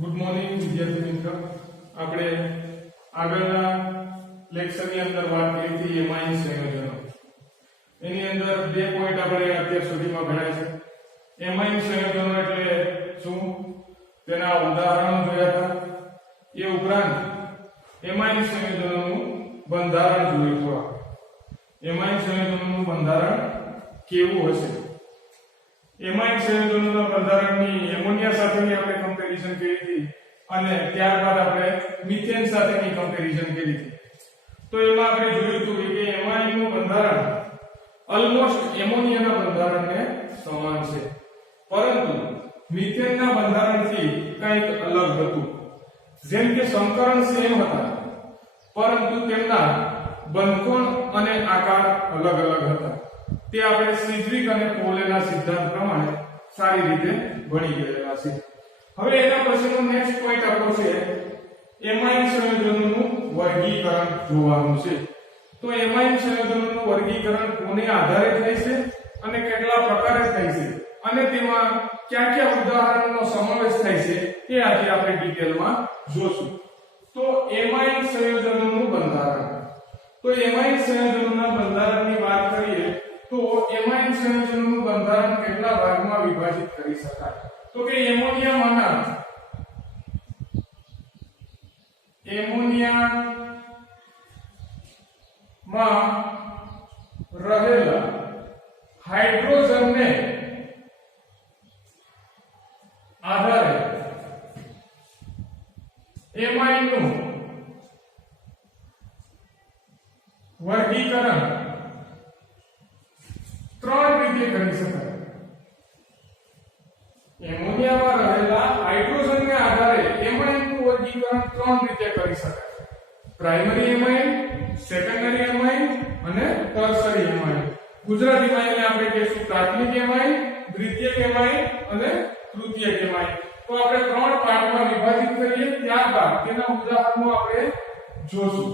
Good morning વિદ્યાર્થી મિત્રો, આપણે આગળના લેક્ચરની અંદર વાત કરી હતી એમાઇન સંયોજનો. એની અંદર બે પોઈન્ટ આપણે અત્યાર સુધીમાં ભણ્યા છે. એમાઇન સંયોજનો એટલે શું, તેના ઉદાહરણો જોયા હતા. એ ઉપરાંત એમાઇન સંયોજનોનું બંધારણ જોયું થોડા. એમાઇન સંયોજનોનું બંધારણ કેવું હશે. એમાઇન સંયોજનોના બંધારણની એમોનિયા સાથેની આપણે કમ્પેરિઝન કરી હતી અને ત્યારબાદ આપણે મિથેન સાથેની કમ્પેરિઝન કરી હતી. તો એમાં આપણે જોયું હતું કે એમાઇનનું બંધારણ ઓલમોસ્ટ એમોનિયાના બંધારણને સમાન છે, પરંતુ મિથેનના બંધારણથી કંઈક અલગ હતું. જેમ કે સંકરણ સેમ હતા, પરંતુ તેમના બંધકોણ અને આકાર અલગ અલગ હતા. તે આપણે સિજ્વિક અને પોલેના સિદ્ધાંત પ્રમાણે સારી રીતે ભણી ગયેલા છે. હવે એના પછીનો નેક્સ્ટ પોઈન્ટ આપણો છે એમાઇન સંયોજનોનું વર્ગીકરણ જોવાનું છે. તો એમાઇન સંયોજનોનું વર્ગીકરણ કોને આધારે થાય છે અને કેટલા પ્રકારે થાય છે અને તેમાં કયા કયા ઉદાહરણોનો સમાવેશ થાય છે તે આજે આપણે ડિટેલમાં જોશું. તો એમાઇન સંયોજનોનું બંધારણ. તો એમાઇન સંયોજનોના બંધારણની વાત કરીએ તો એમાઇન સંયોજનોનું બંધારણ કેટલા ભાગમાં વિભાજિત કરી શકાય. તો કે એમોનિયામાં રહેલા હાઇડ્રોજનને આધારે એમાઇનનું વર્ગીકરણ ત્રણ રીતે કરી શકાય. એમોનિયામાં રહેલા હાઇડ્રોજનને આધારે એમાઇનનું વર્ગીકરણ ત્રણ રીતે કરી શકાય. પ્રાઇમરી એમાઇન, સેકન્ડરી એમાઇન અને ટર્શરી એમાઇન. ગુજરાતીમાં એને આપણે કહીશું પ્રાથમિક એમાઇન, દ્વિતીયક એમાઇન અને તૃતીયક એમાઇન. તો આપણે ત્રણ પાર્ટમાં વિભાજિત કરીએ, ત્યારબાદ તેના ઉદાહરણો આપણે જોશું.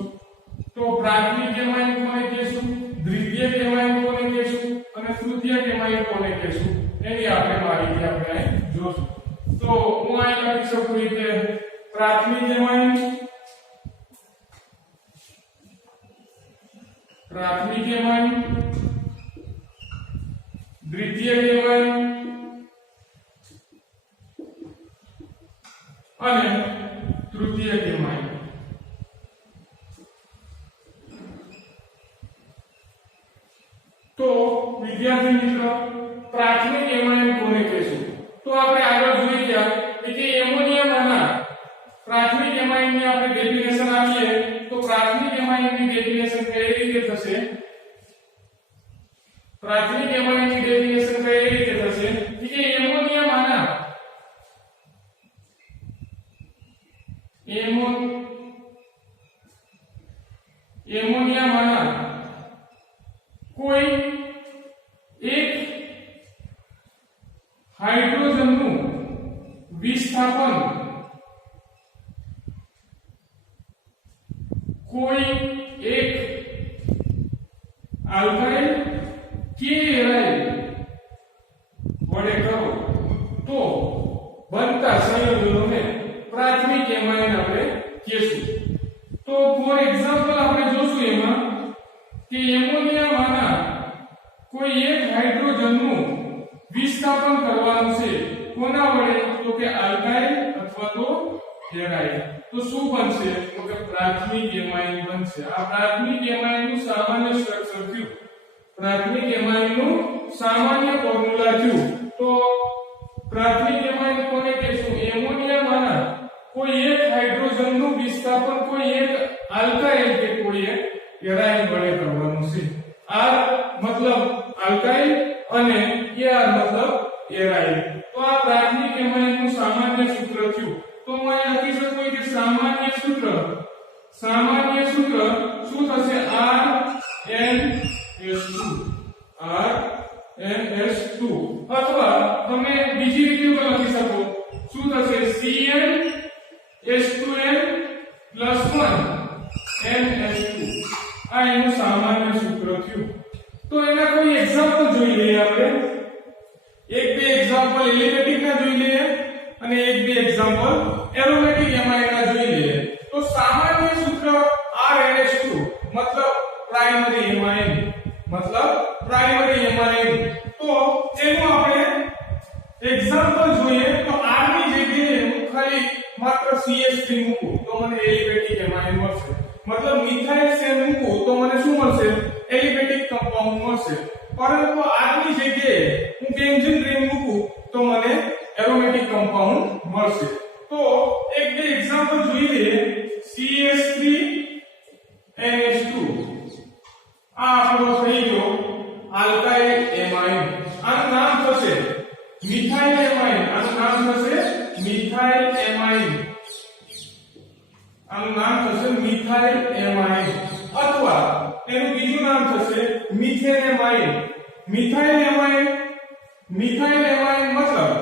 તો પ્રાથમિક એમાઇન કોને કહીશું, દ્વિતીયક એમાઇન કોને કહીશું અને તૃતીયક એમાઇન કોને કહીશું, એની આપણે માહિતી આપણે જોશું. તો હું અહીં લખી શકું કે પ્રાથમિક એમાઇન, દ્વિતીયક એમાઇન અને તૃતીયક એમાઇન. તો વિદ્યાર્થી મિત્રો, પ્રાથમિક એમાઇન કોને કહીશું? તો આપણે આગળ જોઈ ગયા કે એમોનિયામાંના પ્રાથમિક એમાઇનની આપણે ડેફિનેશન આપીએ તો પ્રાથમિક એમાઇનની ડેફિનેશન કઈ રીતે થશે? પ્રાથમિક એમાઇનની ડેફિનેશન કઈ રીતે થશે કે એમોનિયામાંના કોઈ એક હાઇડ્રોજનનું વિસ્થાપન કોઈ એક આલ્કાઇલ કે એરાઇલ વડે કરો તો બનતા સંયોજનોને પ્રાથમિક એમાઇન આપણે કહીશું. તો ફોર એક્ઝામ્પલ આપણે જોશું એમાં કે એમોનિયામાંના કોઈ એક હાઇડ્રોજનનું વિસ્થાપન કરવાનું છે. કોના વડે? તો કે આલ્કાઇલ અથવા તો એરાઇલ. તો શું બનશે? તો કે પ્રાથમિક એમાઇન બનશે. આ પ્રાથમિક એમાઇનનું સામાન્ય સ્ટ્રક્ચર થયું, પ્રાથમિક એમાઇનનું સામાન્ય ફોર્મ્યુલા થયું. તો પ્રાથમિક એમાઇન કોને કહીશું? એમોનિયામાંના કોઈ એક હાઇડ્રોજનનું વિસ્થાપન કોઈ એક આલ્કાઇલ કે કોઈ એક એરાઇલ વડે કરવાનું છે. આર મતલબ આલ્કાઇલ અને એઆર મતલબ એરાઇલ. તો આ પ્રાથમિક એમાઇનનું સામાન્ય સૂત્ર થયું. તો હું અહીં લખી શકું કે સામાન્ય સૂત્ર શું થશે? RnS2 અથવા તમે બીજી રીતે પણ લખી શકો. શું થશે? CnH2n+1 NH2. આ એનું સામાન્ય સૂત્ર થયું. તો એના કોઈ એક્ઝામ્પલ જોઈ લઈએ આપણે. એક બે એક્ઝામ્પલ એલિમેટિક ના જોઈ લઈએ અને એક બે એક્ઝામ્પલ એરોમેટિક એમાઇન ના જોઈ લઈએ. તો સામાન્ય સૂત્ર RNH2 મતલબ પ્રાઇમરી એમાઇન, તો એનું આપણે એક્ઝામ્પલ જોઈએ. તો R ની જગ્યાએ હું ખાલી માત્ર CH3 મૂકું તો મને એલિફેટિક એમાઇન મળશે. મતલબ મિથાઇલ CN મૂકું તો મને શું મળશે? એલિફેટિક કમ્પાઉન્ડ મળશે. પરંતુ R ની જગ્યાએ હું બેન્ઝીન રિંગ મૂકું તો મને એરોમેટિક કમ્પાઉન્ડ મળશે. તો એક બે એક્ઝામ્પલ જોઈ લઈએ. CH3NH2 આ આપણો થઈ ગયો આલ્કાઇલ એમાઇન. આનું નામ થશે મિથાઇલ એમાઇન. આનું નામ થશે મિથાઇલ એમાઇન. અથવા એનું બીજું નામ થશે મિથેન એમાઇન. મિથાઇલ એમાઇન મતલબ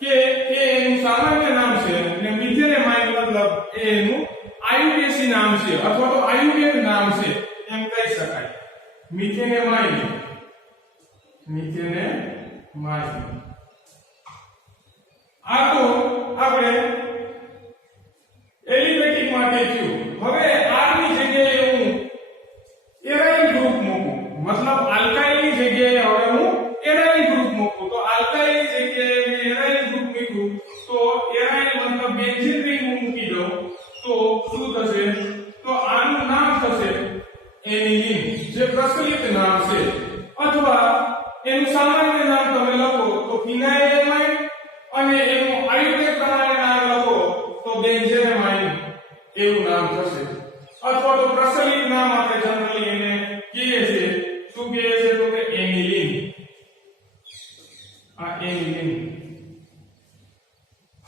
કે એ એનું સામાન્ય નામ છે અને મિથેન એમાઇન મતલબ એ એનું આયુરેસી નામ છે અથવા તો આયુરેટ નામ છે એમ કહી શકાય. મિથેન એમાઇન આ તો આપણે એલિફેટિક માટે થયું. હવે R ની જગ્યાએ હું એરાઇલ ગ્રુપ મૂકું, મતલબ આલ્કાઇલ ની જગ્યાએ હવે હું એરાઇલ ગ્રુપ મૂકું. તો આલ્કાઇલ ની જગ્યાએ મેં એરાઇલ ગ્રુપ મૂક્યું તો એરાઇલ મતલબ બેન્ઝીન રિંગ મૂકી દઉં તો શું થશે? તો આનું નામ થશે એનિલીન, જે પ્રચલિત નામ છે. અથવા એનું સામાન્ય નામ તમે લખો તો ફિનાઇલ એમાઇન અને એનું આયુર્વેદ પ્રમાણે નામ લખો તો બેન્ઝેન એમાઇન એવું નામ થશે. અથવા તો પ્રચલિત નામ આપણે જનરલી એને કહીએ છીએ. શું કહીએ છીએ? તો કે એનિલીન. આ એનિલીન.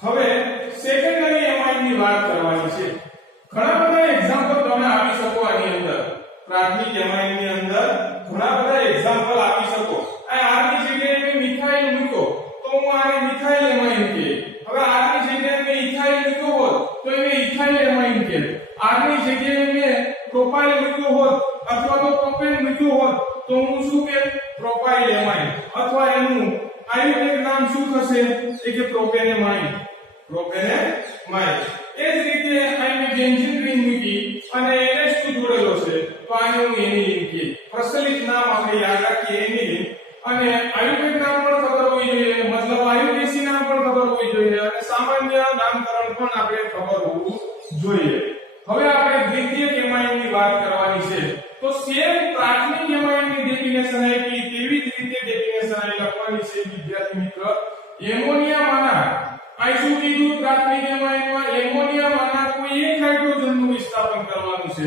હવે સેકન્ડરી એમાઇન ની વાત કરવાની છે. ઘણા બધા એક્ઝામ્પલ તમે આપી શકો આની અંદર. પ્રાથમિક એમાઇન ની અંદર ઘણા બધા એક્ઝામ્પલ આપી શકો. આ R ની જગ્યાએ મેં મિથાઇલ મૂક્યો તો હું આને મિથાઇલ એમાઇન કહે. હવે R ની જગ્યાએ મેં ઇથાઇલ મૂક્યો હોત તો એને ઇથાઇલ એમાઇન કહે. R ની જગ્યાએ મેં પ્રોપાઇલ મૂક્યો હોત અથવા તો પ્રોપેન મૂક્યો હોત તો હું શું કહે? Propyl amine. અથવા એનું આયુર્વેદ નામ શું થશે? એ કે પ્રોપેનેમાઇન. એ જ રીતે અહીં બેન્ઝીન રિંગ મૂકી અને NH2 જોડેલો છે તો આને હું એનિલીન કહે. પ્રચલિત નામ આપણે યાદ રાખીએ એનિલીન. અને આયુર્વેદ નામ પણ ખબર હોવી જોઈએ, મતલબ આયુર્વેસી નામ પણ ખબર હોવી જોઈએ અને સામાન્ય નામકરણ પણ આપણે ખબર હોવું જોઈએ. હવે આપણે દ્વિતીયક એમાઇન ની વાત કરવાની છે. તો સેમ પ્રાથમિક એમાઇન ની ડેફિનેશન આપી તેવી જ રીતે ડેફિનેશન અહીં લખવાની છે વિદ્યાર્થી મિત્ર. એમોનિયામાંના આ શું કીધું? પ્રાથમિક એમાઇનમાં એમોનિયામાંના કોઈ એક હાઇડ્રોજનનું વિસ્થાપન કરવાનું છે.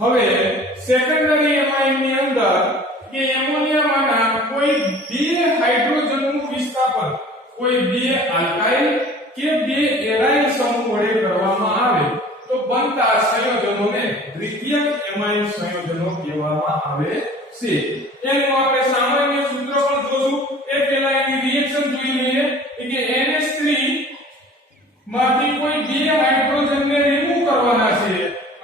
હવે સેકન્ડરી એમાઇન ની અંદર કે એમોનિયામાંના કોઈ બે હાઇડ્રોજનનું વિસ્થાપન કોઈ બે આલ્કાઇલ કે બે એરાઇલ સમૂહ વડે કરવામાં આવે તો બનતા સંયોજનોને દ્વિતીયક એમાઇન સંયોજનો કહેવામાં આવે છે. એનું આપણે સામાન્ય સૂત્ર પણ જોશું. એ પહેલા એની રિએક્શન જોઈ લઈએ કે NH3 માંથી કોઈ બે હાઇડ્રોજનને રિમૂવ કરવાના છે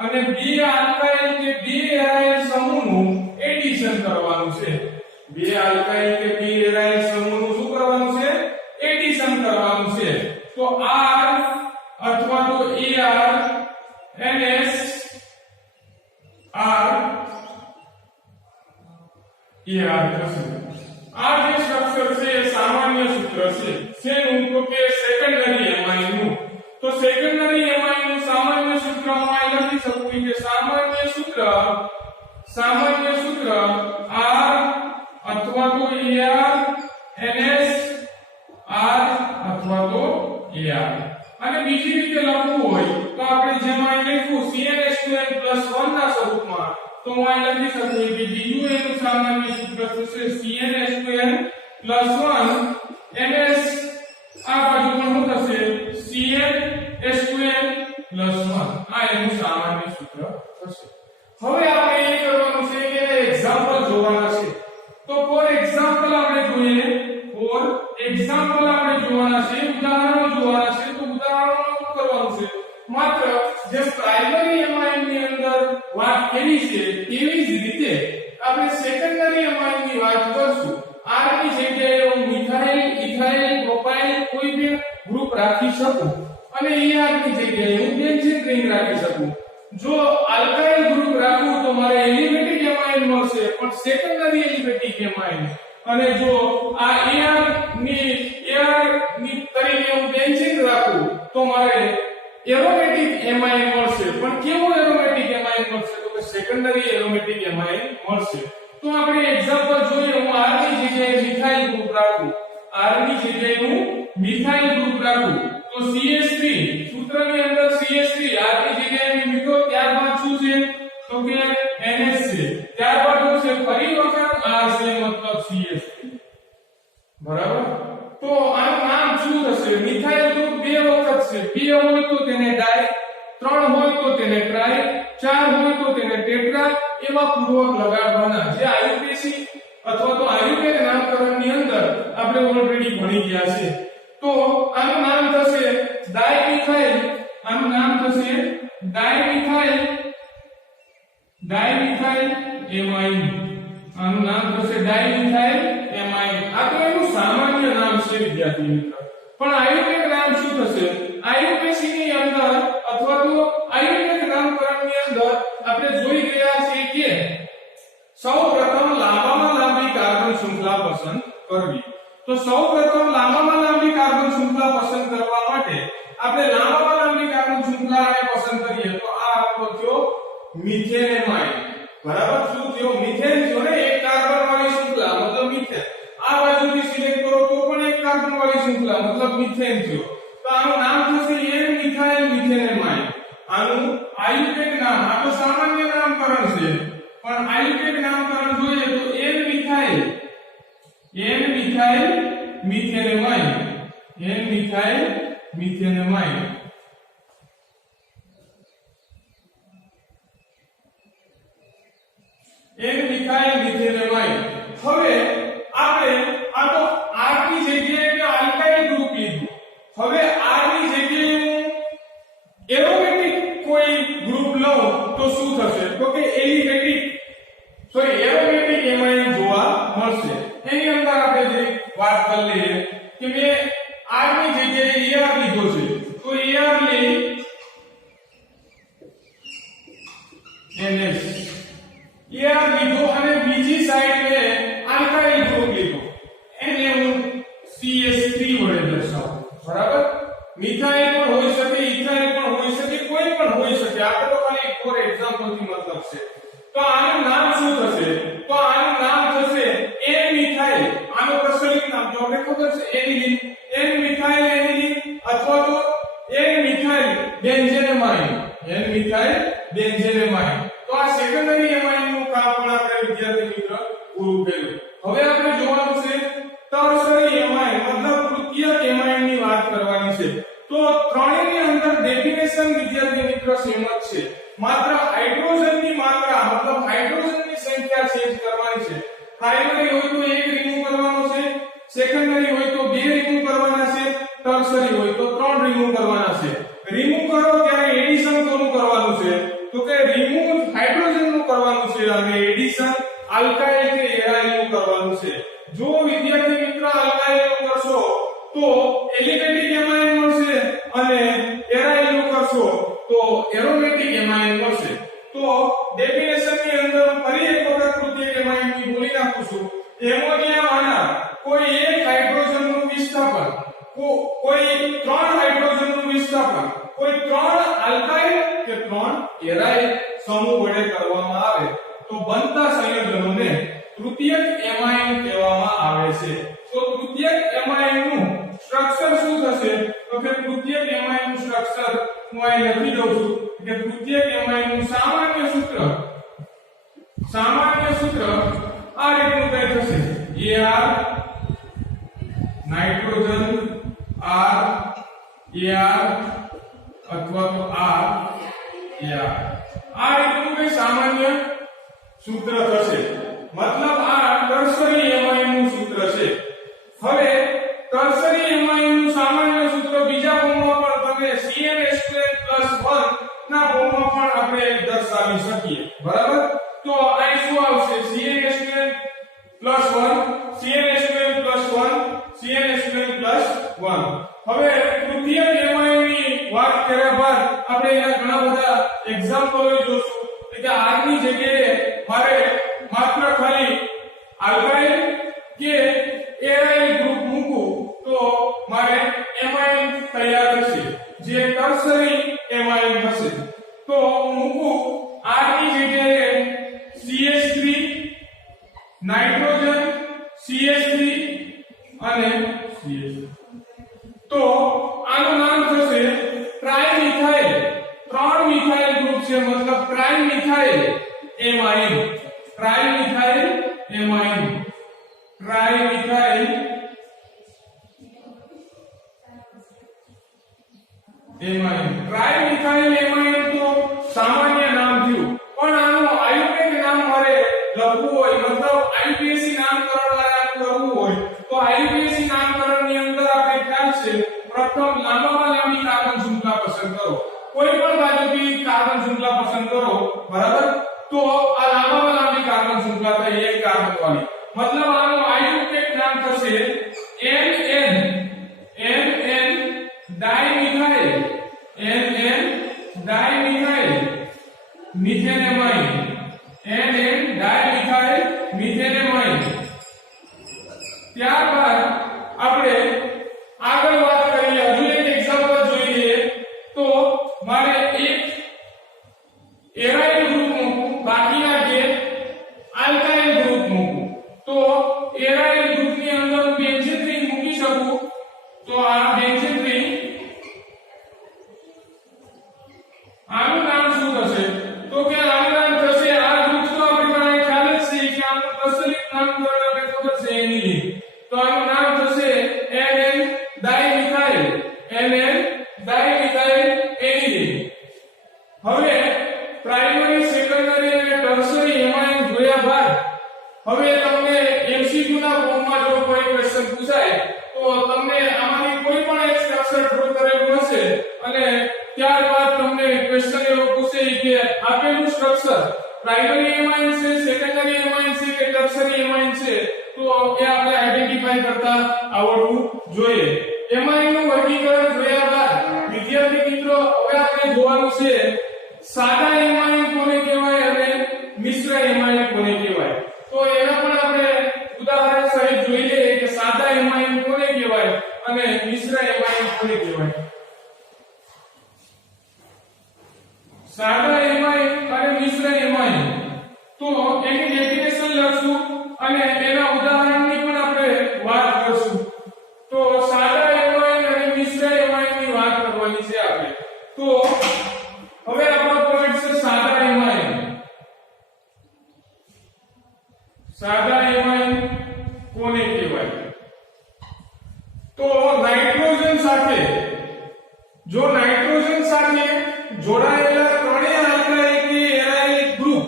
અને બે આલ્કાઇલ કે બે એરાઇલ સમૂહનું એડિશન કરવાનું છે. બે આલ્કાઇલ કે બે એરાઇલ સમૂહનું શું કરવાનું છે? એડિશન કરવાનું છે. તો R અથવા તો AR NS R AR થશે. આ જે સ્ટ્રક્ચર છે એ સામાન્ય સૂત્ર છે. શેનું? તો કે સેકન્ડરી એમાઇન નું. તો સેકન્ડરી એમાઇન નું સામાન્ય સૂત્ર હું અહીં લખી શકું કે સામાન્ય સૂત્ર R અથવા તો AR NS R અથવા તો AR. અને બીજી રીતે લખવું હોય તો આપણે જેમ અહીં લખ્યું CnH2n+1 ના સ્વરૂપમાં તો હું અહીં લખી શકું કે બીજું એનું સામાન્ય સૂત્ર થશે CnH2n+1 NS આ બાજુ પણ શું થશે? CnH2n+1 આ એનું સામાન્ય સૂત્ર થશે. હવે આપણે એ કરવાનું છે કે એક્ઝામ્પલ જોવાના છે. તો ફોર એક્ઝામ્પલ આપણે જોઈએ. ઉદાહરણો જોવાના છે. તો ઉદાહરણો શું કરવાનું છે? માત્ર જે પ્રાઇમરી એમાઇન ની અંદર વાત કરી છે તેવી જ રીતે આપણે સેકન્ડરી એમાઇન ની વાત કરશું. R ની જગ્યાએ હું મિથાઇલ, ઇથાઇલ, પ્રોપાઇલ કોઈ પણ ગ્રુપ રાખી શકું અને ER ની જગ્યાએ હું બેન્ઝીન રિંગ રાખી શકું. જો આલ્કાઇલ ગ્રુપ રાખું તો મારે એલિફેટિક એમાઇન મળશે પણ સેકન્ડરી એલિફેટિક એમાઇન. અને જો આ AR ની તરીકે હું બેન્ઝીન રાખું તો મારે એરોમેટિક એમાઇન મળશે પણ કેવો એરોમેટિક એમાઇન મળશે તો કે સેકન્ડરી એરોમેટિક એમાઇન મળશે. તો આપણે એક્ઝામ્પલ જોઈએ. હું R ની જગ્યાએ મિથાઇલ ગ્રુપ રાખું, R ની જગ્યાએ હું મિથાઇલ ગ્રુપ રાખું તો CH3 સૂત્રની અંદર CH3 R ની જગ્યાએ મેં મૂક્યો ત્યારબાદ શું છે તો કે NH છે ત્યારબાદ શું છે ફરી વખત R છે મતલબ CH3 બરાબર. તો આનું નામ શું થશે? મિથાઇલ ગ્રુપ બે વખત છે. બે હોય તો તેને ડાઈ, ત્રણ હોય તો તેને ટ્રાઈ, ચાર હોય તો તેને ટેટ્રા એવા પૂર્વક લગાડવાના જે આયુપીસી અથવા તો આયુપેક નામકરણની અંદર આપણે ઓલરેડી ભણી ગયા છે. તો આનું નામ થશે ડાઇમિથાઇલ. આનું નામ થશે ડાઇમિથાઇલ એમાઇન. આનું નામ થશે ડાઇમિથાઇલ એમાઇન. આ તો એનું સામાન્ય નામ છે વિદ્યાર્થી મિત્રો. પણ આયુપેક નામ શું થશે? આયુપેસી ની અંદર અથવા તો આયુપેક નામકરણની અંદર આપણે જોઈ ગયા છે કે સૌપ્રથમ લાંબામાં લાંબી કાર્બન શૃંખલા પસંદ કરવી. તો સૌપ્રથમ લાંબામાં લાંબી કાર્બન શૃંખલા પસંદ કરવા માટે આપણે લાંબામાં લાંબી કાર્બન શૃંખલાને પસંદ કરીએ તો આ આપણો થયો મિથેનેમાઇન. બરાબર. શું થયો? મિથેન થયો ને, એક કાર્બન વાળી શૃંખલા મતલબ મિથેન. આ બાજુથી સિલેક્ટ કરો તો પણ એક કાર્બન વાળી શૃંખલા મતલબ મિથેન થયો. તો આનું નામ થશે N-મિથાઇલ મિથેનેમાઇન. આનું આયુપેક નામ, આ તો સામાન્ય નામકરણ છે પણ આયુપેક નામકરણ જોઈએ તો N-મિથાઇલ મિથેનેમાઇન. N-મિથાઇલ મિથેનેમાઇન. N-મિથાઇલ મિથેનેમાઇન. હવે આપણે આ તો R ની જગ્યાએ કે આલ્કાઇલ ગ્રુપ લીધું. હવે R ની જગ્યાએ હું એરોમેટિક કોઈ ગ્રુપ લઉં તો શું થશે તો કે એરોમેટિક એમાઇન જોવા મળશે. એની અંદર આપણે જે વાત કરી લઈએ કે મેં R ની જગ્યાએ ER લીધો છે તો ER લઈ NH ER લીધો અને બીજી સાઈડ મે આલ્કાઇલ ગ્રુપ લીધો એને હું CH3 વડે દર્શાવું. બરાબર. મિથાઇલ પણ હોઈ શકે, ઇથાઇલ પણ હોઈ શકે, કોઈ પણ હોઈ શકે. આપણે તો ખાલી ફોર એક્ઝામ્પલ થી મતલબ છે. તો આનું નામ શું થશે? તો આનું નામ થશે N-મિથાઇલ. આનું પ્રચલિત નામ જો આપણે ખબર છે એનિલીન. N-મિથાઇલ એનિલીન અથવા તો N-મિથાઇલ બેન્ઝેનેમાઇન. N-મિથાઇલ બેન્ઝેનેમાઇન. તો આ સેકન્ડરી એમાઇન નું કામ પણ આપણે વિદ્યાર્થી મિત્ર પૂરું કર્યું. હવે આપણે જોવાનું છે ટર્શરી એમાઇન મતલબ તૃતીયક એમાઇન ની વાત કરવાની છે. તો ત્રણેયની અંદર ડેફિનેશન વિદ્યાર્થી મિત્ર સેમ જ છે. માત્ર હાઇડ્રોજનની માત્રા મતલબ હાઇડ્રોજનની સંખ્યા ચેન્જ કરવાની છે. પ્રાઇમરી હોય તો એક રિમૂવ કરવાનો છે, સેકન્ડરી હોય તો બે રિમૂવ કરવાના છે, ટર્શરી હોય તો ત્રણ રિમૂવ કરવાના છે. રિમૂવ કરો ત્યારે એડિશન કોનું કરવાનું છે તો કે રિમૂવ હાઇડ્રોજન નું કરવાનું છે અને એડિશન આલ્કાઇલ કે એરાઇલ નું કરવાનું છે. જો વિદ્યાર્થી મિત્ર આલ્કાઇલ નું કરશો તો એલિફેટિક એમાઇન મળશે અને એરાઇલ નું કરશો તો એરોમેટિક એમાઇન મળશે. તો ડેફિનેશન ની અંદર ફરી એક વખત તૃતીયક એમાઇન ની બોલી નાખું છું. એમોનિયામાંના કોઈ એક હાઇડ્રોજન નું વિસ્થાપન, કોઈ ત્રણ હાઇડ્રોજન નું વિસ્થાપન, કોઈ ત્રણ આલ્કાઇલ કે ત્રણ એરાઇલ સમૂહ વડે કરવામાં આવે તો બનતા સંયોજનોને તૃતીયક એમાઇન કહેવામાં આવે છે. તો તૃતીયક એમાઇન નું સ્ટ્રક્ચર શું થશે તો કે તૃતીયક એમાઇન નું સ્ટ્રક્ચર હું અહીં લખી દઉં છું કે તૃતીયક એમાઇન નું સામાન્ય સૂત્ર આ રીતનું કઈ થશે. AR નાઇટ્રોજન R AR અથવા તો R AR આ રીતનું કઈ સામાન્ય સૂત્ર થશે. મતલબ આ ટર્શરી એમાઇન નું સૂત્ર છે. હવે ટર્શરી એમાઇન નું સામાન્ય સૂત્ર બીજા ફોર્મમાં પણ તમે CnH2+1 ના ફોર્મમાં પણ આપણે દર્શાવી શકીએ. બરાબર. તો અહીં શું આવશે? CnH2+1 CnH2+1 હવે તૃતીય CH3 અને CH. તો આનું નામ થશે ટ્રાઇમિથાઇલ. 3 મિથાઇલ ગ્રુપ છે મતલબ ટ્રાઇમિથાઇલ એમાઇન. ટ્રાઇમિથાઇલ એમાઇન. ટ્રાઇમિથાઇલ એમાઇન. ટ્રાઇમિથાઇલ એમાઇન તો સામાન્ય નામ થયું, પણ આનું આયુર્વેદ નામ મારે લખવું હોય મતલબ આયુર્વેદી નામકરણ મારે કરવું હોય તો આયુર્વેદી નામકરણની અંદર આપણે ખ્યાલ છે પ્રથમ લાંબામાં લાંબી કાર્બન શૃંખલા પસંદ કરો. કોઈ પણ બાજુથી કાર્બન શૃંખલા પસંદ કરો, બરાબર? તો આ લાંબામાં લાંબી કાર્બન શૃંખલા થઈ એક કાર્બન વાળી, મતલબ આનું આયુર્વેદ નામ થશે NN dimethyl. NN dimethyl મિથેનેમાઇન. NN dimethyl મિથેનેમાઇન. ત્યારબાદ આપણે આગળ વાત કરીએ, હજુ એક એક્ઝામ્પલ જોઈએ તો મારે એક એરાઇલ ગ્રુપ મૂકું, બાકીના જે આલ્કાઇલ ગ્રુપ મૂકું. તો એરાઇલ ગ્રુપની અંદર હું બેન્ઝીન રિંગ મૂકી શકું. તો આ બેન્ઝીન રિંગ, આનું નામ શું થશે? તો કે આનું નામ થશે, આ ગ્રુપ તો આપણે ખ્યાલ જ છે કે આનું પ્રચલિત નામકરણ આપણે ખબર છે એની. તો આનું નામ થશે NN ડાઇમિથાઇલ. NN dimethyl એનિલીન. હવે પ્રાઇમરી, સેકન્ડરી અને ટર્શરી એમાઇન જોયા બાદ હવે તમને MCQ ના ફોર્મમાં જો કોઈ ક્વેશ્ચન પૂછાય તો તમને આમાંથી કોઈ પણ એક સ્ટ્રક્ચર ડ્રો કરેલું હશે અને ત્યારબાદ તમને ક્વેશ્ચન એવો પૂછે કે આપેલું સ્ટ્રક્ચર પ્રાઇમરી એમાઇન છે, સેકન્ડરી એમાઇન છે કે ટર્શરી એમાઇન છે, તો એ આપણે આઈડેન્ટિફાઈ કરતા આવડવું જોઈએ. એમાઇનનું વર્ગીકરણ જોયા બાદ વિદ્યાર્થી મિત્રો હવે આપણે જોવાનું છે સાદા એમાઇન કોને કહેવાય અને મિશ્ર એમાઇન કોને કહેવાય. તો એના પણ આપણે ઉદાહરણ સહિત જોઈ લઈએ કે સાદા એમાઇન કોને કહેવાય અને મિશ્ર એમાઇન કોને કહેવાય. સાદા એમાઇન અને મિશ્ર એમાઇન, તો એની ડેફિનેશન લખશું અને એના ઉદાહરણની પણ આપણે વાત કરશું. તો સાદા એમાઇન અને મિશ્ર એમાઇનની વાત કરવાની છે આપણે. તો હવે આપણો પોઈન્ટ છે સાદા એમાઇન. સાદા એમાઇન કોને કહેવાય? તો નાઇટ્રોજન સાથે, જો નાઇટ્રોજન સાથે જોડાયેલા ત્રણેય આલ્કાઇલ કે એરાઇલ ગ્રુપ,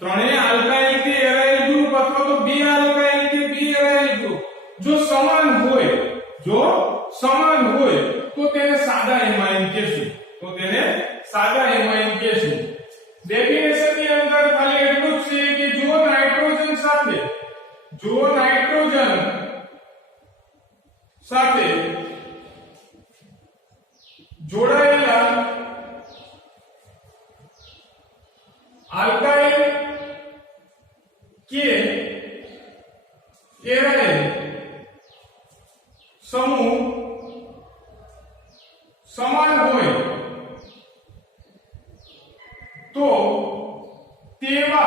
ત્રણેય આલ્કાઇલ કે એરાઇલ ગ્રુપ અથવા તો બી આલ્કાઇલ કે બી એરાઇલ ગ્રુપ જો સમાન હોય, જો સમાન હોય તો તેને સાદા એમાઇન કહેશું. તો તેને સાદા એમાઇન કહેશું. ડેફિનેશન ની અંદર ખાલી એટલું જ છે કે જો નાઇટ્રોજન સાથે જોડાયેલા આલ્કાઇલ કે એરાઇલ સમૂહ સમાન હોય તો તેવા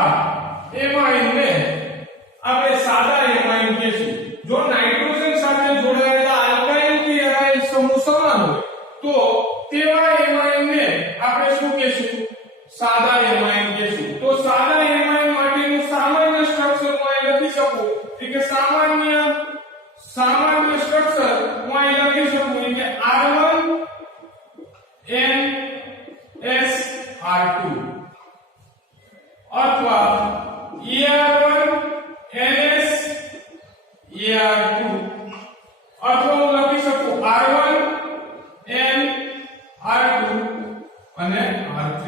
એમાઇનને આપણે સાદા એમાઇન કહેશું. જો નાઇટ્રોજન સાથે જોડાયેલા આલ્કાઇલ કે એરાઇલ સમૂહ સમાન હોય તો તેવા એમાઇનને આપણે શું કહેશું? સાદા એમાઇન કહેશું. તો સાદા એમાઇન માટેનું સામાન્ય સ્ટ્રક્ચર હું અહીં લખી શકું કે સામાન્ય સ્ટ્રક્ચર હું અહીં લખી શકું કે R1NSR2 અથવા ER1NSER2 અથવા હું લખી શકું R1N R2 અને R3.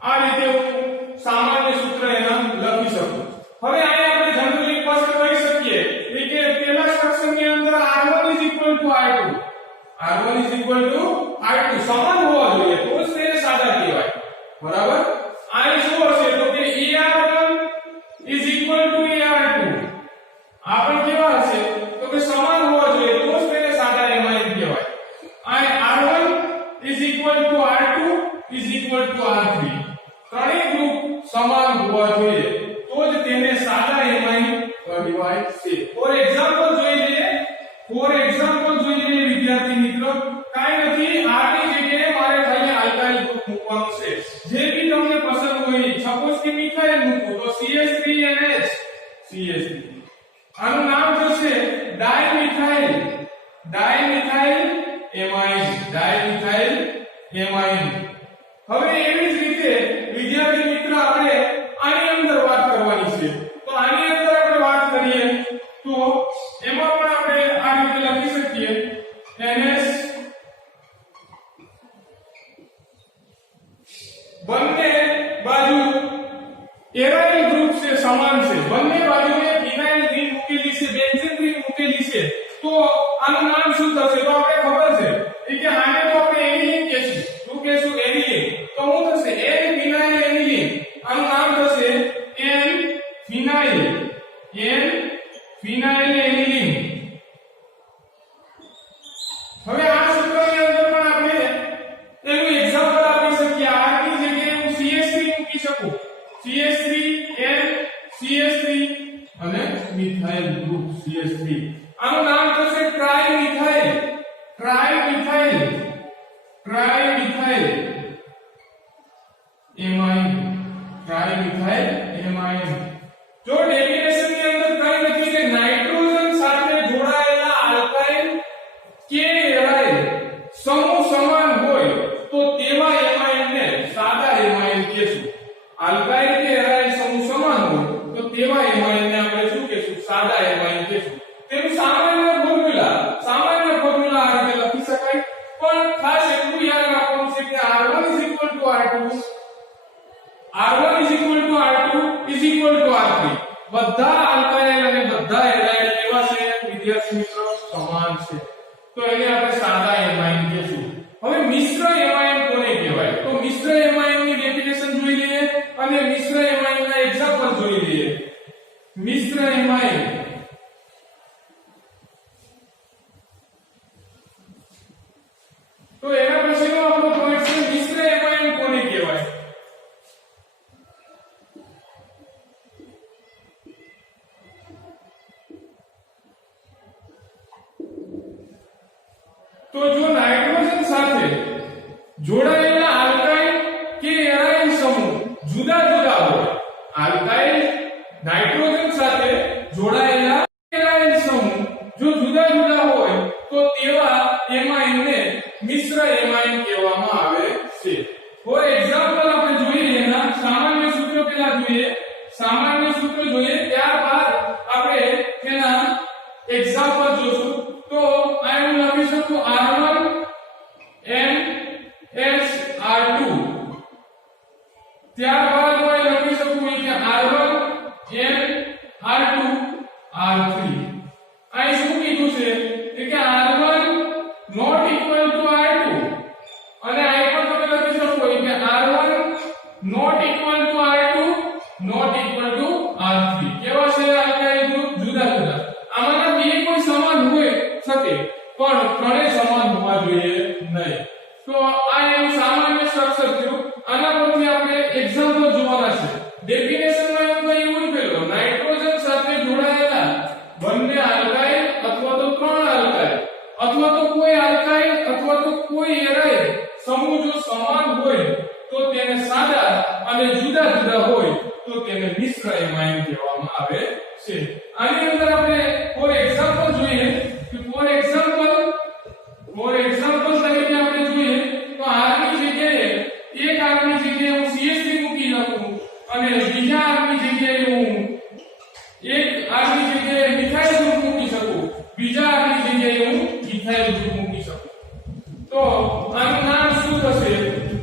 આ રીતે હું સામાન્ય સૂત્ર એના લખી શકું. હવે અહીંયા આપણે જનરલી પાસે કહી શકીએ કે પહેલા સ્ટ્રક્ચરની અંદર R1 R2 સમાન હોવા જોઈએ તો જ તેને સાદા કહેવાય, બરાબર? અહીં શું હશે તો કે ER1 ER2 આ પણ કેવા હશે તો કે સમાન હોવા જોઈએ તો જ તેને સાદા એમાઇન કહેવાય. અહીં R1 R2 R3 ત્રણેય ગ્રુપ સમાન હોવા જોઈએ તો જ તેને સાદા એમાઇન કહેવાય છે. For example amine. હવે એવી જ રીતે વિદ્યાર્થી મિત્ર આપણે આની અંદર વાત કરવાની છે. તો આની અંદર આપણે વાત કરીએ તો એમાં પણ આપણે આ રીતે લખી શકીએ NH બંને બાજુ એરાઇલ ગ્રુપ છે સમાન છે, બંને બાજુએ ફિનાઇલ રિંગ મૂકેલી છે, બેન્ઝીન રિંગ મૂકેલી છે, તો આનું નામ શું થશે? તો આપણે ખબર છે કે આને તો આપણે એનિલિન કહેશું. શું કહેશું? એનિલિન. તો શું થશે? N ફિનાઇલ એનિલિન. આનું નામ થશે N ફિનાઇલ એનિલિન. હવે આ સૂત્રની અંદર પણ આપણે એનું એક્ઝામ્પલ આપી શકીએ. R ની જગ્યાએ હું CH3 મૂકી શકું. CH3 N CH3 અને મિથાઇલ ગ્રુપ CH3. આનું નામ થશે ટ્રાઇમિથાઇલ એમાઇન. જો ડેફિનેશન ની અંદર કઈ નથી કે નાઇટ્રોજન સાથે જોડાયેલા આલ્કાઇલ કે એરાઇલ સમૂહ સમાન હોય તો તેવા એમાઇનને સાદા એમાઇન કહેશું. આલ્કાઇલ કે એરાઇલ સમૂહ સમાન હોય તો તેવા એમાઇનને આપણે શું કહેશું? સાદા એમાઇન કહેશું. તેનું સામાન્ય ફોર્મ્યુલા આ રીતે લખી શકાય. પણ ખાસ એટલું યાદ રાખવાનું છે કે R1 R2 R3. બધા આલ્કાઇલ અને બધા એરાઇલ કેવા છે વિદ્યાર્થી મિત્રો? સમાન છે. તો એને આપણે સાદા એમાઇન કહેશું. હવે મિશ્ર એમાઇન કોને કહેવાય? તો મિશ્ર એમાઇન ની ડેફિનેશન જોઈ લઈએ અને મિશ્ર એમાઇન ના એક્ઝામ્પલ જોઈ લઈએ. મિશ્ર એમાઇન તો એના પછીનો આપણો પોઈન્ટ છે મિશ્ર એમાઇન કોને કહેવાય? તો જો નાઇટ્રોજન સાથે જોડાયેલા આલ્કાઇલ કે એરાઇલ સમૂહ જુદા જુદા હોય, આલ્કાઇલ નાઇટ્રોજન સાથે જોડાયેલા એરાઇલ સમૂહ જો જુદા જુદા હોય તો તેવા એમાઇનને મિશ્ર એમાઇન કહેવામાં આવે છે. ફોર એક્ઝામ્પલ આપણે જોઈએ એના સામાન્ય સૂત્ર પહેલા જોઈએ. ત્યારબાદ આપણે તેના એક્ઝામ્પલ જોશું. તો આ હું લખી શકું R1 NH2. ત્યારબાદ હું લખી શકું કે R1 NR2 R3. આ શું કીધું છે કે R1 not equal to R2 અને આ પણ તમે લખી શકો કે R1 not equal to R2 not equal to R3. કેવા છે આલ્કાઇલ ગ્રુપ? જુદા જુદા. આમાંના બે કોઈ સમાન હોય શકે પણ ત્રણે સમાન હોવા જોઈએ નહીં. તો આ એનું સામાન્ય સ્ટ્રક્ચર થયું. આના પરથી આપણે એક્ઝામ્પલ જોવાના છે. ડેફિનેશનમાં એવું કઈ એવું પેલો નાઇટ્રોજન સાથે જોડાયેલા બંને આલ્કાઇલ અથવા તો ત્રણ આલ્કાઇલ અથવા તો કોઈ આલ્કાઇલ અથવા તો કોઈ એરાઇલ સમૂહ જો સમાન હોય તો તેને સાદા અને જુદા જુદા હોય તો તેને મિશ્ર એમાઇન કહેવામાં આવે છે. આની અંદર આપણે ફોર એક્ઝામ્પલ જોઈએ કે ફોર એક્ઝામ્પલ તરીકે આપણે જોઈએ તો R ની જગ્યાએ એક R ની જગ્યાએ હું CH3 મૂકી શકું અને બીજા R ની જગ્યાએ હું એક R ની જગ્યાએ મિથાઇલ ગ્રુપ મૂકી શકું, બીજા R ની જગ્યાએ હું ઇથાઇલ ગ્રુપ મૂકી શકું. તો આનું નામ શું થશે?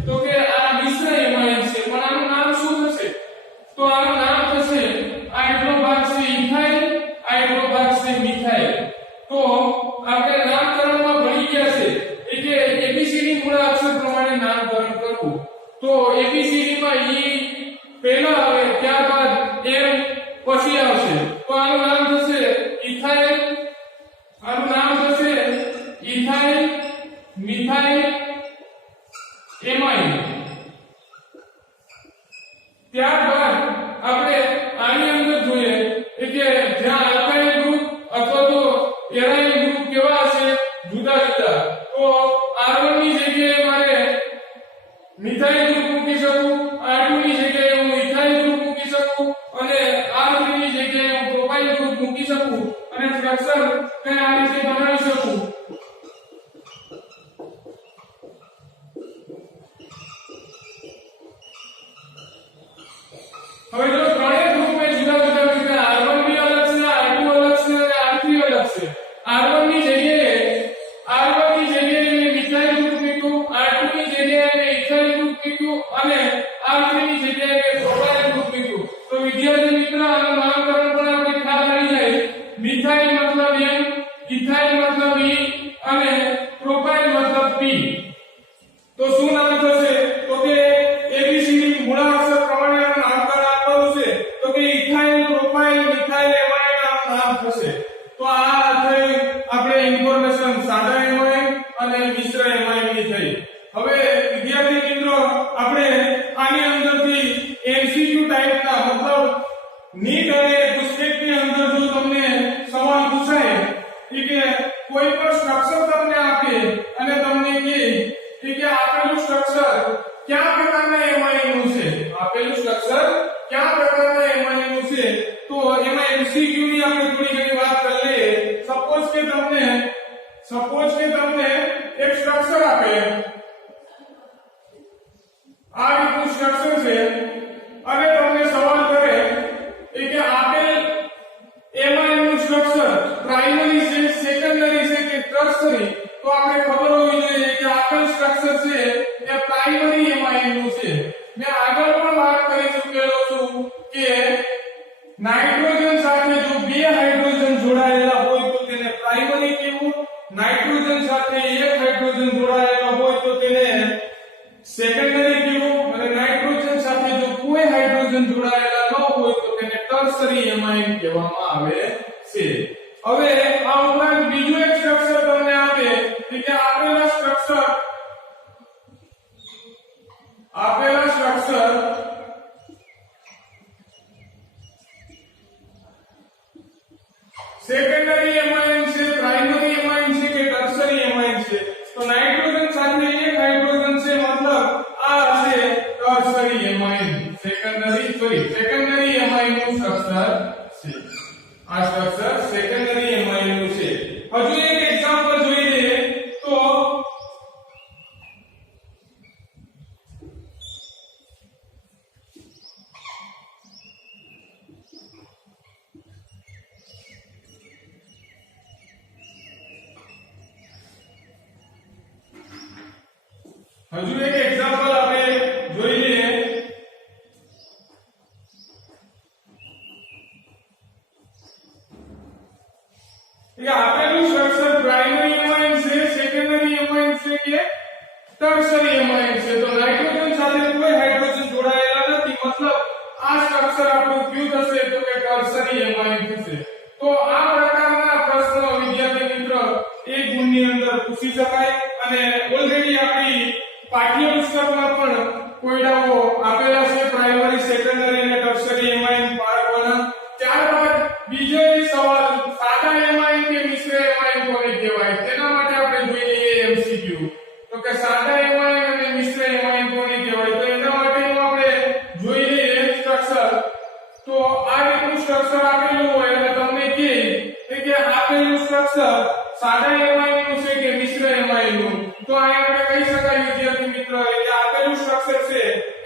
તો કે આ મિશ્ર એમાઇન છે પણ આનું નામ શું થશે? તો આનું નામ થશે આ એટલો ભાગ છે ઇથાઇલ, આ એટલો ભાગ છે મિથાઇલ. તો આપણે નામકરણમાં ભણી ગયા છે કે ABCD મૂળાક્ષર પ્રમાણે નામકરણ કરવું. તો ABCD માં E પહેલા આવે, ત્યારબાદ M પછી આવશે. તો આનું નામ થશે ઇથાઇલ, આનું નામ થશે ઇથાઇલ મિથાઇલ એમાઇન. ત્યારબાદ આપણે આની અંદર જોઈએ કે જ્યાં આલ્કાઇલ ગ્રુપ અથવા તો એરાઇલ ગ્રુપ કેવા હશે? જુદા જુદા. તો R1 ની જગ્યાએ મારે મિથાઇલ ગ્રુપ મૂકી શકું, R2 ની જગ્યાએ હું ઇથાઇલ ગ્રુપ મૂકી શકું અને R3 ની જગ્યાએ હું પ્રોપાઇલ ગ્રુપ મૂકી શકું અને સ્ટ્રક્ચર કઈ આ રીતે બનાવી શકું. R1 ની જગ્યાએ મેં મિથાઇલ ગ્રુપ મૂક્યું, R2 ની જગ્યાએ મેં ઇથાઇલ ગ્રુપ મૂક્યું અને R3 ની જગ્યાએ મેં પ્રોપાઇલ ગ્રુપ મૂક્યું. તો વિદ્યાર્થી મિત્ર આનું નામકરણ પણ આપણે ખ્યાલ આવી જાય. મિથાઇલ મતલબ M, ઇથાઇલ મતલબ E અને પ્રોપાઇલ મતલબ P. તો શું નામ થશે? તો કે ABCD મૂળાક્ષર પ્રમાણે નામકરણ આપવાનું છે. તો કે ઇથાઇલ, પ્રોપાઇલ, મિથાઇલ, એમાઇન નામ થશે. તો આ થઈ આપણે ઇન્ફોર્મેશન સાદા એમાઇન અને મિશ્ર એમાઇન ની થઈ. હવે વિદ્યાર્થી મિત્રો આપણે આની અંદરથી MCQ ટાઈપના મતલબ નીટ અને ગુસ્ટેટ ની અંદર જો તમને સવાલ પૂછાય કે કોઈ પણ સ્ટ્રક્ચર તમને આપે અને તમને કે આપેલું સ્ટ્રક્ચર કયા પ્રકારના એમાઇન નું છે, આપેલું સ્ટ્રક્ચર કયા પ્રકારના એમાઇન નું છે, તો એમાં MCQ ની આપણે થોડી ઘણી વાત કરી લઈએ. સપોઝ કે તમને એક સ્ટ્રક્ચર આપે, આ રીતનું સ્ટ્રક્ચર છે અને તમને સવાલ કરે કે આપેલ એમાઇન નું સ્ટ્રક્ચર પ્રાઇમરી છે, સેકન્ડરી છે કે ટર્શરી, તો આપણે ખબર હોવી જોઈએ કે આપેલ સ્ટ્રક્ચર છે એ પ્રાઇમરી એમાઇન નું છે. મેં આગળ પણ વાત કરી ચૂકેલો છું કે નાઇટ્રોજન સાથે જો બે હાઇડ્રોજન જોડાયેલા હોય તો તેને પ્રાઇમરી કહેવું, નાઇટ્રોજન સાથે એક હાઇડ્રોજન જોડાયેલા હોય તો તેને સેકન્ડરી કહેવું અને નાઇટ્રોજન સાથે જો કોઈ હાઇડ્રોજન જોડાયેલા ન હોય તો તેને ટર્શરી એમાઇન કહેવામાં આવે છે. હવે આ ઉપરાંત બીજું એક સ્ટ્રક્ચર તમને આપે કે આપેલા સ્ટ્રક્ચર સેકન્ડરી એમાઇન છે, પ્રાઇમરી એમાઇન છે કે ટર્શરી એમાઇન છે, તો નાઇટ્રોજન સાથે એક હાઇડ્રોજન છે મતલબ આ છે ટર્શરી એમાઇન. સેકન્ડરી એમાઇન નું સ્ટ્રક્ચર છે. આ સ્ટ્રક્ચર સેકન્ડરી એમાઇન નું છે. હજુ એક એક્ઝામ્પલ જોઈ લઈએ તો આપણે જોઈ લઈએ કે આપેલું સ્ટ્રક્ચર પ્રાઇમરી એમાઇન છે, સેકન્ડરી એમાઇન છે કે ટર્શરી એમાઇન છે. તો નાઇટ્રોજન સાથે કોઈ હાઇડ્રોજન જોડાયેલા નથી, મતલબ આ સ્ટ્રક્ચર આપણું કયું થશે તો કે ટર્શરી એમાઇન થશે. તો આ પ્રકારના પ્રશ્નો વિદ્યાર્થી મિત્ર એક ગુણની અંદર પૂછી શકાય અને ઓલરેડી આપણી પાઠ્યપુસ્તકમાં પણ કોયડાઓ આપેલા છે પ્રાઇમરી, સેકન્ડરી અને ટર્શરી એમાઇન પારખવાના. ત્યારબાદ બીજો એક સવાલ સાદા એમાઇન કે મિશ્ર એમાઇન કોને કહેવાય તેના માટે આપણે જોઈ લઈએ MCQ. તો કે સાદા એમાઇન અને મિશ્ર એમાઇન કોને કહેવાય, તો એના માટેનું આપણે જોઈ લઈએ સ્ટ્રક્ચર. તો આ રીતનું સ્ટ્રક્ચર આપેલું હોય અને તમને કહે કે આપેલું સ્ટ્રક્ચર સાદા એમાઇન નું છે કે મિશ્ર એમાઇન નું, તો અહીં આપણે કહી શકાય વિદ્યાર્થી મિત્ર કે આપેલું સ્ટ્રક્ચર છે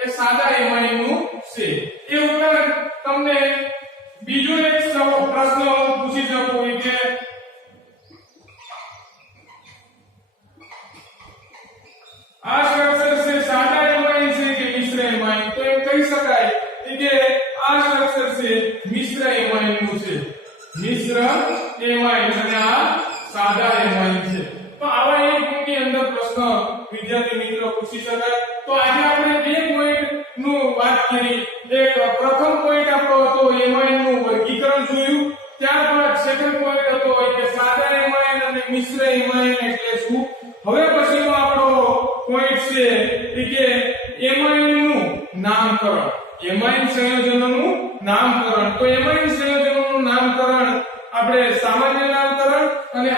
એ સાદા એમાઇન નું છે. એ ઉપરાંત તમને બીજો એક પ્રશ્ન પૂછી શકું કે આ સ્ટ્રક્ચર છે સાદા એમાઇન છે કે મિશ્ર એમાઇન, તો એમ કહી શકાય કે આ સ્ટ્રક્ચર છે મિશ્ર એમાઇન નું છે. મિશ્ર એમાઇન અને આ સાદા એમાઇન છે. તો આવા એક ગુણની અંદર પ્રશ્ન વિદ્યાર્થી મિત્રો પૂછી શકાય. તો આજે આપણે બે પોઈન્ટ નું વાત કરી. એક પ્રથમ પોઈન્ટ આપણો હતો એમાઇન નું વર્ગીકરણ જોયું, ત્યારબાદ સેકન્ડ પોઈન્ટ હતો કે સાદા એમાઇન અને મિશ્ર એમાઇન એટલે શું. હવે પછીનો આપણો પોઈન્ટ છે કે એમાઇન નું નામકરણ, એમાઇન સંયોજનોનું નામકરણ. તો એમાઇન સંયોજનોનું નામકરણ આપણે સામાન્ય નામકરણ અને